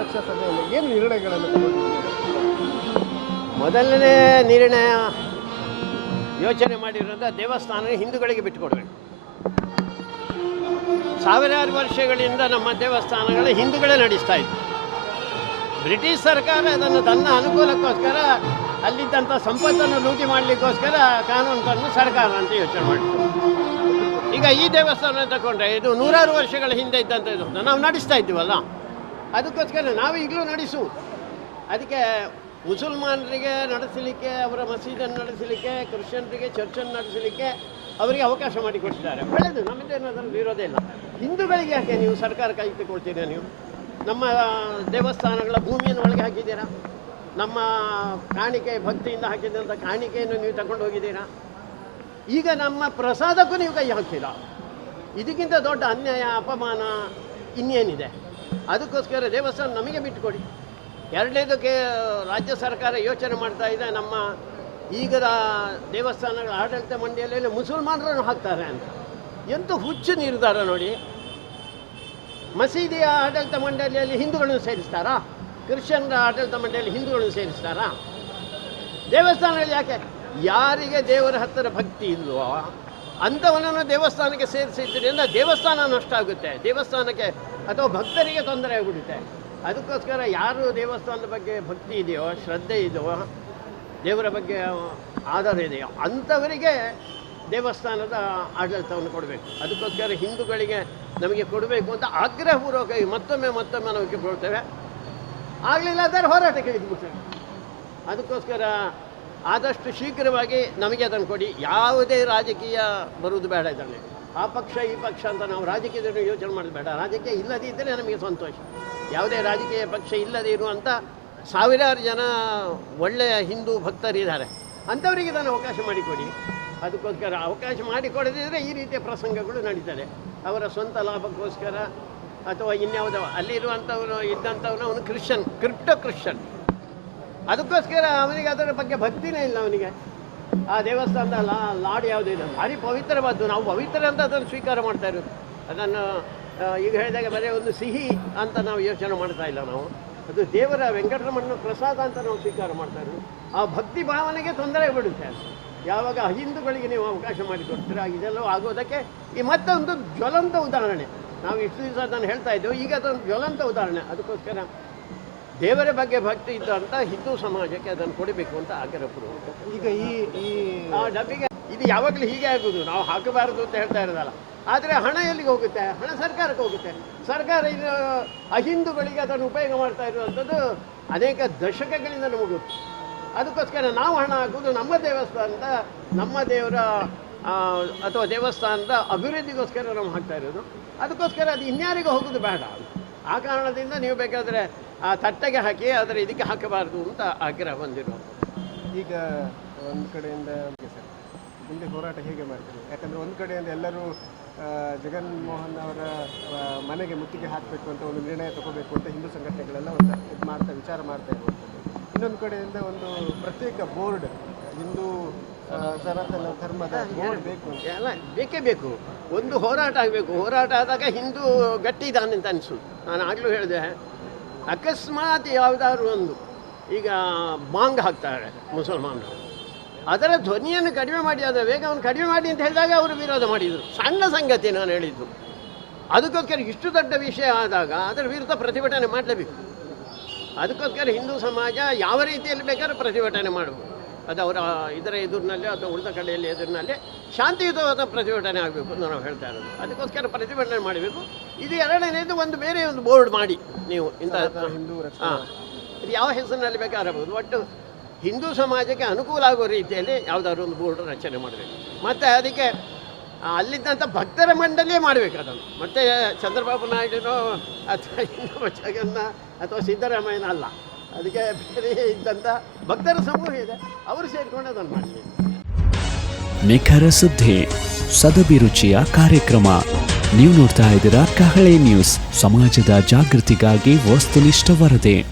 ರಕ್ಷಾ ಸಭೆಯಲ್ಲಿ ಏನು ನಿರ್ಣಯಗಳನ್ನು ಮೊದಲನೇ ನಿರ್ಣಯ ಯೋಚನೆ ಮಾಡಿರೋದ ದೇವಸ್ಥಾನ ಹಿಂದೂಗಳಿಗೆ ಬಿಟ್ಟುಕೊಡ್ಬೇಕು. ಸಾವಿರಾರು ವರ್ಷಗಳಿಂದ ನಮ್ಮ ದೇವಸ್ಥಾನಗಳು ಹಿಂದೂಗಳೇ ನಡೆಸ್ತಾ ಇತ್ತು ಬ್ರಿಟಿಷ್ ಸರ್ಕಾರ ಅದನ್ನು ತನ್ನ ಅನುಕೂಲಕ್ಕೋಸ್ಕರ, ಅಲ್ಲಿದ್ದಂಥ ಸಂಪತ್ತನ್ನು ಲೂಟಿ ಮಾಡಲಿಕ್ಕೋಸ್ಕರ ಕಾನೂನು ತಂದು ಸರ್ಕಾರ ಅಂತ ಯೋಚನೆ ಮಾಡಿತು ಈಗ ಈ ದೇವಸ್ಥಾನ ತಗೊಂಡ್ರೆ ಇದು ನೂರಾರು ವರ್ಷಗಳ ಹಿಂದೆ ಇದ್ದಂಥ ಇದು ನಾವು ನಡೆಸ್ತಾ ಇದ್ದೀವಲ್ಲ ಅದಕ್ಕೋಸ್ಕರ ನಾವು ಈಗಲೂ ನಡೆಸು. ಅದಕ್ಕೆ ಮುಸಲ್ಮಾನರಿಗೆ ನಡೆಸಲಿಕ್ಕೆ, ಅವರ ಮಸೀದನ್ನು ನಡೆಸಲಿಕ್ಕೆ, ಕ್ರಿಶ್ಚಿಯನ್ರಿಗೆ, ಚರ್ಚನ್ನು ನಡೆಸಲಿಕ್ಕೆ ಅವರಿಗೆ ಅವಕಾಶ ಮಾಡಿಕೊಟ್ಟಿದ್ದಾರೆ. ಒಳ್ಳೆಯದು ನಮ್ಮದೇನು ಅದರಲ್ಲಿ ವಿರೋಧ ಇಲ್ಲ. ಹಿಂದೂಗಳಿಗೆ ಯಾಕೆ ನೀವು ಸರ್ಕಾರ ಕೈ ತಗೊಳ್ತೀರಾ ನೀವು? ನಮ್ಮ ದೇವಸ್ಥಾನಗಳ ಭೂಮಿಯನ್ನು ಒಳಗೆ ಹಾಕಿದ್ದೀರಾ? ನಮ್ಮ ಕಾಣಿಕೆ ಭಕ್ತಿಯಿಂದ ಹಾಕಿದಂಥ ಕಾಣಿಕೆಯನ್ನು ನೀವು ತಗೊಂಡು ಹೋಗಿದ್ದೀರಾ? ಈಗ ನಮ್ಮ ಪ್ರಸಾದಕ್ಕೂ ನೀವು ಕೈ ಹಾಕ್ತೀರಾ? ಇದಕ್ಕಿಂತ ದೊಡ್ಡ ಅನ್ಯಾಯ, ಅಪಮಾನ ಇನ್ನೇನಿದೆ? ಅದಕ್ಕೋಸ್ಕರ ದೇವಸ್ಥಾನ ನಮಗೆ ಬಿಟ್ಟುಕೊಡಿ. ಎರಡನೇದಕ್ಕೆ ರಾಜ್ಯ ಸರ್ಕಾರ ಯೋಚನೆ ಮಾಡ್ತಾ ಇದೆ, ನಮ್ಮ ಈಗ ದೇವಸ್ಥಾನಗಳ ಆಡಳಿತ ಮಂಡಳಿಯಲ್ಲಿ ಮುಸಲ್ಮಾನರನ್ನು ಹಾಕ್ತಾರೆ ಅಂತ. ಎಂತ ಹುಚ್ಚು ನಿರ್ಧಾರ ನೋಡಿ. ಮಸೀದಿಯ ಆಡಳಿತ ಮಂಡಳಿಯಲ್ಲಿ ಹಿಂದೂಗಳನ್ನು ಸೇರಿಸ್ತಾರಾ? ಕ್ರಿಶ್ಚಿಯನ್ರ ಆಡಳಿತ ಮಂಡಳಿಯಲ್ಲಿ ಹಿಂದೂಗಳನ್ನು ಸೇರಿಸ್ತಾರಾ? ದೇವಸ್ಥಾನಗಳು ಯಾಕೆ? ಯಾರಿಗೆ ದೇವರ ಹತ್ತಿರ ಭಕ್ತಿ ಇಲ್ವೋ? ಅಂಥವನನ್ನು ದೇವಸ್ಥಾನಕ್ಕೆ ಸೇರಿಸಿದ್ದರಿಂದ ದೇವಸ್ಥಾನ ನಷ್ಟ ಆಗುತ್ತೆ. ದೇವಸ್ಥಾನಕ್ಕೆ ಅಥವಾ ಭಕ್ತರಿಗೆ ತೊಂದರೆ ಆಗಿಬಿಡುತ್ತೆ. ಅದಕ್ಕೋಸ್ಕರ ಯಾರು ದೇವಸ್ಥಾನದ ಬಗ್ಗೆ ಭಕ್ತಿ ಇದೆಯೋ, ಶ್ರದ್ಧೆ ಇದೆಯೋ, ದೇವರ ಬಗ್ಗೆ ಆಧಾರ ಇದೆಯೋ, ಅಂಥವರಿಗೆ ದೇವಸ್ಥಾನದ ಆಡಳಿತವನ್ನು ಕೊಡಬೇಕು. ಅದಕ್ಕೋಸ್ಕರ ಹಿಂದೂಗಳಿಗೆ ನಮಗೆ ಕೊಡಬೇಕು ಅಂತ ಆಗ್ರಹಪೂರ್ವಕ ಮತ್ತೊಮ್ಮೆ ಮತ್ತೊಮ್ಮೆ ನಾವು ಕೇಳ್ಕೊಳ್ತೇವೆ ಆಗಲಿಲ್ಲ ಅಂದರೆ ಹೋರಾಟಕ್ಕೆ ಇದ್ಬಿಡ್ತೇವೆ ಅದಕ್ಕೋಸ್ಕರ ಆದಷ್ಟು ಶೀಘ್ರವಾಗಿ ನಮಗೆ ಅದನ್ನು ಕೊಡಿ. ಯಾವುದೇ ರಾಜಕೀಯ ಬರುವುದು ಬೇಡ ಇದರಲ್ಲಿ. ಆ ಪಕ್ಷ, ಈ ಪಕ್ಷ ಅಂತ ನಾವು ರಾಜಕೀಯದಲ್ಲಿ ಯೋಚನೆ ಮಾಡೋದು ಬೇಡ. ರಾಜಕೀಯ ಇಲ್ಲದೇ ಇದ್ದರೆ ನಮಗೆ ಸಂತೋಷ. ಯಾವುದೇ ರಾಜಕೀಯ ಪಕ್ಷ ಇಲ್ಲದೇ ಇರುವಂಥ ಸಾವಿರಾರು ಜನ ಒಳ್ಳೆಯ ಹಿಂದೂ ಭಕ್ತರಿದ್ದಾರೆ ಅಂಥವರಿಗೆ ಇದನ್ನು ಅವಕಾಶ ಮಾಡಿಕೊಡಿ. ಅದಕ್ಕೋಸ್ಕರ ಅವಕಾಶ ಮಾಡಿಕೊಡದಿದ್ದರೆ ಈ ರೀತಿಯ ಪ್ರಸಂಗಗಳು ನಡೀತದೆ. ಅವರ ಸ್ವಂತ ಲಾಭಕ್ಕೋಸ್ಕರ ಅಥವಾ ಇನ್ಯಾವುದೋ ಅಲ್ಲಿರುವಂಥವನು ಇದ್ದಂಥವನು, ಅವನು ಕ್ರಿಶ್ಚನ್ ಕ್ರಿಪ್ಟೋ ಕ್ರಿಶ್ಚನ್ ಅದಕ್ಕೋಸ್ಕರ ಅವನಿಗೆ ಅದರ ಬಗ್ಗೆ ಭಕ್ತಿನೇ ಇಲ್ಲ ಅವನಿಗೆ. ಆ ದೇವಸ್ಥಾನದ ಲಾ, ಲಾಡ್ ಯಾವುದು ಇದೆ? ಭಾರಿ ಪವಿತ್ರವಾದ್ದು ನಾವು ಪವಿತ್ರ ಅಂತ ಅದನ್ನು ಸ್ವೀಕಾರ ಮಾಡ್ತಾ ಇರೋದು. ಅದನ್ನು ಈಗ ಹೇಳಿದಾಗ ಬರೀ ಒಂದು ಸಿಹಿ ಅಂತ ನಾವು ಯೋಚನೆ ಮಾಡ್ತಾ ಇಲ್ಲ ನಾವು. ಅದು ದೇವರ ವೆಂಕಟರಮಣ್ಣ ಪ್ರಸಾದ ಅಂತ ನಾವು ಸ್ವೀಕಾರ ಮಾಡ್ತಾ ಇರೋದು. ಆ ಭಕ್ತಿ ಭಾವನೆಗೆ ತೊಂದರೆ ಬಿಡುತ್ತೆ ಅದು. ಯಾವಾಗ ಹಿಂದೂಗಳಿಗೆ ನೀವು ಅವಕಾಶ ಮಾಡಿಕೊಡ್ತೀರಾ, ಇದೆಲ್ಲವೂ ಆಗೋದಕ್ಕೆ ಈ ಮತ್ತೊಂದು ಜ್ವಲಂತ ಉದಾಹರಣೆ. ನಾವು ಇಷ್ಟು ದಿವಸ ಅದನ್ನು ಹೇಳ್ತಾ ಇದ್ದೇವೆ, ಈಗ ಅದೊಂದು ಜ್ವಲಂತ ಉದಾಹರಣೆ. ಅದಕ್ಕೋಸ್ಕರ ದೇವರ ಬಗ್ಗೆ ಭಕ್ತಿ ಇದ್ದಂಥ ಹಿಂದೂ ಸಮಾಜಕ್ಕೆ ಅದನ್ನು ಕೊಡಬೇಕು ಅಂತ ಆಗ್ರಹಪೂರ್ವಕ ಈಗ ಈ ಈ ಇದು ಯಾವಾಗಲೂ ಹೀಗೆ ಆಗೋದು. ನಾವು ಹಾಕಬಾರದು ಅಂತ ಹೇಳ್ತಾ ಇರೋದಲ್ಲ. ಆದರೆ ಹಣ ಎಲ್ಲಿಗೆ ಹೋಗುತ್ತೆ? ಹಣ ಸರ್ಕಾರಕ್ಕೆ ಹೋಗುತ್ತೆ. ಸರ್ಕಾರ ಇದು ಅಹಿಂದುಗಳಿಗೆ ಅದನ್ನು ಉಪಯೋಗ ಮಾಡ್ತಾ ಇರುವಂಥದ್ದು ಅನೇಕ ದಶಕಗಳಿಂದ ನಮಗು. ಅದಕ್ಕೋಸ್ಕರ ನಾವು ಹಣ ಹಾಕೋದು ನಮ್ಮ ದೇವಸ್ಥಾನದ ನಮ್ಮ ದೇವರ ಅಥವಾ ದೇವಸ್ಥಾನದ ಅಭಿವೃದ್ಧಿಗೋಸ್ಕರ ನಾವು ಹಾಕ್ತಾ ಇರೋದು. ಅದಕ್ಕೋಸ್ಕರ ಅದು ಇನ್ಯಾರಿಗೂ ಹೋಗೋದು ಬೇಡ. ಆ ಕಾರಣದಿಂದ ನೀವು ಬೇಕಾದರೆ ಆ ತಟ್ಟೆಗೆ ಹಾಕಿ ಅದರ ಇದಕ್ಕೆ ಹಾಕಬಾರದು ಅಂತ ಆಗ್ರಹ ಬಂದಿರೋದು ಈಗ ಒಂದು ಕಡೆಯಿಂದ ಸರ್ ಮುಂದೆ ಹೋರಾಟ ಹೇಗೆ ಮಾಡ್ತೀರಿ? ಯಾಕಂದ್ರೆ ಒಂದು ಕಡೆಯಿಂದ ಎಲ್ಲರೂ ಜಗನ್ ಜಗನ್ಮೋಹನ್ ಅವರ ಮನೆಗೆ ಮುತ್ತಿಗೆ ಹಾಕಬೇಕು ಅಂತ ಒಂದು ನಿರ್ಣಯ ತಗೋಬೇಕು ಅಂತ ಹಿಂದೂ ಸಂಘಟನೆಗಳೆಲ್ಲ ಒಂದು ಇದು ಮಾಡ್ತಾ ವಿಚಾರ ಮಾಡ್ತಾ ಇರುವಂಥದ್ದು ಇನ್ನೊಂದು ಕಡೆಯಿಂದ ಒಂದು ಪ್ರತ್ಯೇಕ ಬೋರ್ಡ್ ಹಿಂದೂ ಸನಾತನ ಧರ್ಮದ ಬೋರ್ಡ್ ಬೇಕು ಎಲ್ಲ ಬೇಕೇ ಬೇಕು. ಒಂದು ಹೋರಾಟ ಆಗಬೇಕು. ಹೋರಾಟ ಆದಾಗ ಹಿಂದೂ ಗಟ್ಟಿ ಇದ್ದಾನೆ ಅಂತ ಅನಿಸು ನಾನು ಆಗಲೂ ಹೇಳಿದೆ. ಅಕಸ್ಮಾತ್ ಯಾವುದಾದ್ರು ಒಂದು. ಈಗ ಬಾಂಗ್ ಹಾಕ್ತಾರೆ, ಮುಸಲ್ಮಾನರು. ಅದರ ಧ್ವನಿಯನ್ನು ಕಡಿಮೆ ಮಾಡಿ, ಅದರ ವೇಗವನ್ನು ಕಡಿಮೆ ಮಾಡಿ ಅಂತ ಹೇಳಿದಾಗ ಅವರು ವಿರೋಧ ಮಾಡಿದರು. ಸಣ್ಣ ಸಂಗತಿ ನಾನು ಹೇಳಿದ್ದು. ಅದಕ್ಕೋಸ್ಕರ ಇಷ್ಟು ದೊಡ್ಡ ವಿಷಯ ಆದಾಗ ಅದರ ವಿರುದ್ಧ ಪ್ರತಿಭಟನೆ ಮಾಡಲೇಬೇಕು. ಅದಕ್ಕೋಸ್ಕರ ಹಿಂದೂ ಸಮಾಜ ಯಾವ ರೀತಿಯಲ್ಲಿ ಬೇಕಾದ್ರೂ ಪ್ರತಿಭಟನೆ ಮಾಡಬಹುದು ಅದು ಅವರ ಇದರ ಎದುರಿನಲ್ಲಿ ಅಥವಾ ಉಳಿದ ಕಡೆಯಲ್ಲಿ ಎದುರಿನಲ್ಲಿ ಶಾಂತಿಯುತವಾದ ಪ್ರತಿಭಟನೆ ಆಗಬೇಕು ಅಂತ ನಾವು ಹೇಳ್ತಾ ಇರೋದು. ಅದಕ್ಕೋಸ್ಕರ ಪ್ರತಿಭಟನೆ ಮಾಡಬೇಕು. ಇದು ಎರಡನೇದು ಒಂದು ಬೇರೆ ಒಂದು ಬೋರ್ಡ್ ಮಾಡಿ ನೀವು ಇಂಥ ಹಿಂದೂ ಹಾಂ. ಇದು ಯಾವ ಹೆಸರಿನಲ್ಲಿ ಬೇಕಾಗಬಹುದು ಒಟ್ಟು ಹಿಂದೂ ಸಮಾಜಕ್ಕೆ ಅನುಕೂಲ ಆಗುವ ರೀತಿಯಲ್ಲಿ ಯಾವುದಾದ್ರು ಒಂದು ಬೋರ್ಡ್ ರಚನೆ ಮಾಡಬೇಕು. ಮತ್ತು ಅದಕ್ಕೆ ಅಲ್ಲಿದ್ದಂಥ ಭಕ್ತರ ಮಂಡಳಿಯೇ ಮಾಡಬೇಕು ಅದನ್ನು. ಮತ್ತು ಚಂದ್ರಬಾಬು ನಾಯ್ಡುನೋ ಅಥವಾ ಹಿಂದೂ ಜಗನ್ನ ಅಥವಾ ಸಿದ್ದರಾಮಯ್ಯನ ಅಲ್ಲ ಅದಕ್ಕೆ ಬೇರೆ ಇದ್ದಂಥ ಭಕ್ತರ ಸಮೂಹ ಇದೆ. ಅವರು ಸೇರಿಕೊಂಡು ಅದನ್ನು ಮಾಡಿ ನಿಖರ ಸುದ್ದಿ ಸದಭಿರುಚಿಯ ಕಾರ್ಯಕ್ರಮ. ನೀವು ನೋಡ್ತಾ ಇದ್ದೀರಾ ಕಹಳೆ ನ್ಯೂಸ್. ಸಮಾಜದ ಜಾಗೃತಿಗಾಗಿ ವಸ್ತುನಿಷ್ಠ ವರದಿ.